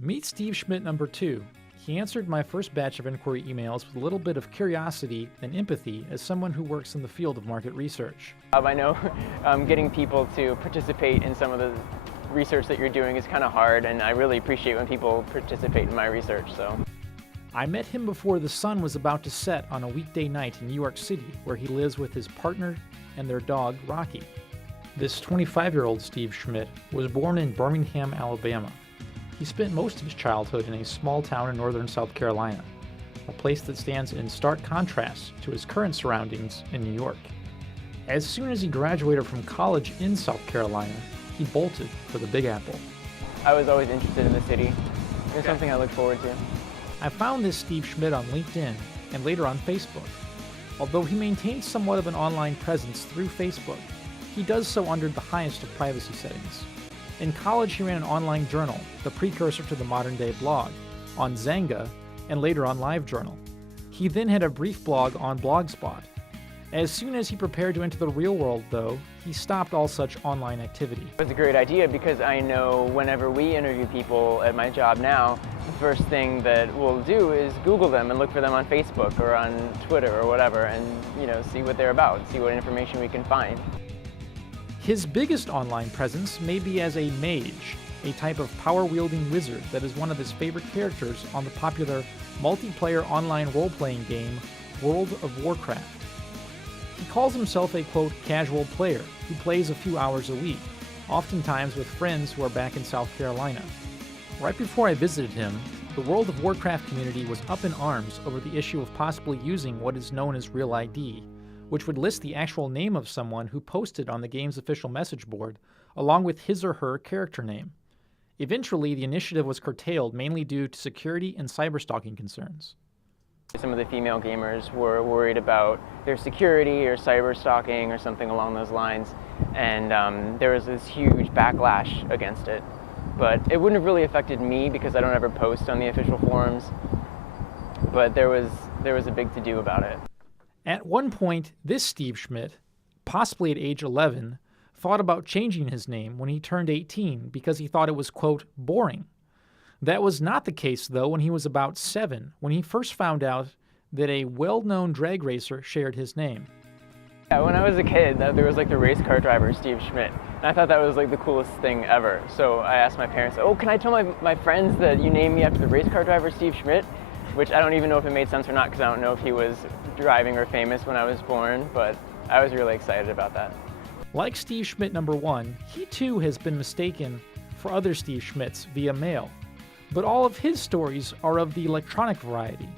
Meet Steve Schmidt number 2. He answered my first batch of inquiry emails with a little bit of curiosity and empathy as someone who works in the field of market research. I know getting people to participate in some of the research that you're doing is kind of hard, and I really appreciate when people participate in my research. So, I met him before the sun was about to set on a weekday night in New York City, where he lives with his partner and their dog, Rocky. This 25-year-old Steve Schmidt was born in Birmingham, Alabama. He spent most of his childhood in a small town in northern South Carolina, a place that stands in stark contrast to his current surroundings in New York. As soon as he graduated from college in South Carolina, he bolted for the Big Apple. I was always interested in the city. It's something I look forward to. I found this Steve Schmidt on LinkedIn and later on Facebook. Although he maintains somewhat of an online presence through Facebook, he does so under the highest of privacy settings. In college, he ran an online journal, the precursor to the modern-day blog, on Xanga and later on LiveJournal. He then had a brief blog on Blogspot. As soon as he prepared to enter the real world, though, he stopped all such online activity. It was a great idea because I know whenever we interview people at my job now, the first thing that we'll do is Google them and look for them on Facebook or on Twitter or whatever, and see what they're about, see what information we can find. His biggest online presence may be as a mage, a type of power-wielding wizard that is one of his favorite characters on the popular multiplayer online role-playing game World of Warcraft. He calls himself a, quote, casual player who plays a few hours a week, oftentimes with friends who are back in South Carolina. Right before I visited him, the World of Warcraft community was up in arms over the issue of possibly using what is known as Real ID, which would list the actual name of someone who posted on the game's official message board, along with his or her character name. Eventually, the initiative was curtailed mainly due to security and cyberstalking concerns. Some of the female gamers were worried about their security or cyberstalking or something along those lines, and there was this huge backlash against it. But it wouldn't have really affected me because I don't ever post on the official forums, but there was a big to-do about it. At one point, this Steve Schmidt, possibly at age 11, thought about changing his name when he turned 18 because he thought it was, quote, boring. That was not the case, though, when he was about 7, when he first found out that a well-known drag racer shared his name. Yeah, when I was a kid, there was like the race car driver, Steve Schmidt, and I thought that was like the coolest thing ever. So I asked my parents, oh, can I tell my friends that you named me after the race car driver, Steve Schmidt? Which I don't even know if it made sense or not because I don't know if he was driving or famous when I was born, but I was really excited about that. Like Steve Schmidt number 1, he too has been mistaken for other Steve Schmidts via mail. But all of his stories are of the electronic variety.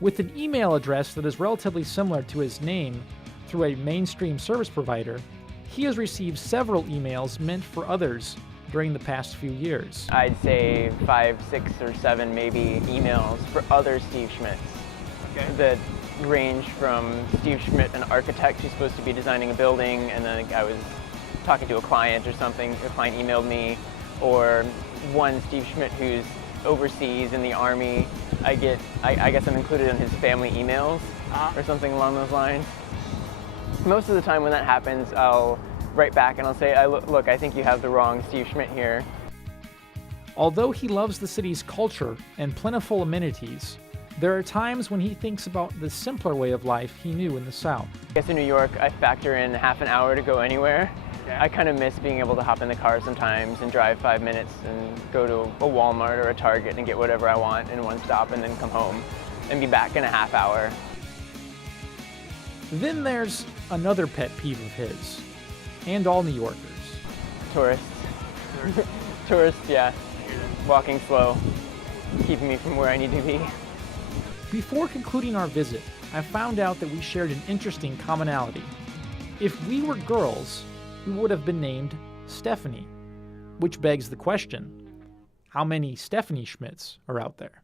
With an email address that is relatively similar to his name through a mainstream service provider, he has received several emails meant for others during the past few years. I'd say 5, 6, or 7 maybe emails for other Steve Schmidts that range from Steve Schmidt, an architect who's supposed to be designing a building, and then I was talking to a client or something, a client emailed me, or one Steve Schmidt who's overseas in the Army. I guess I'm included in his family emails or something along those lines. Most of the time when that happens, I'll write back and I'll say, look, I think you have the wrong Steve Schmidt here. Although he loves the city's culture and plentiful amenities, there are times when he thinks about the simpler way of life he knew in the South. I guess in New York, I factor in half an hour to go anywhere. Okay. I kind of miss being able to hop in the car sometimes and drive 5 minutes and go to a Walmart or a Target and get whatever I want in one stop and then come home and be back in a half hour. Then there's another pet peeve of his, and all New Yorkers. Tourists. Tourists, yeah. Walking slow, keeping me from where I need to be. Before concluding our visit, I found out that we shared an interesting commonality. If we were girls, we would have been named Stephanie, which begs the question, how many Stephanie Schmidts are out there?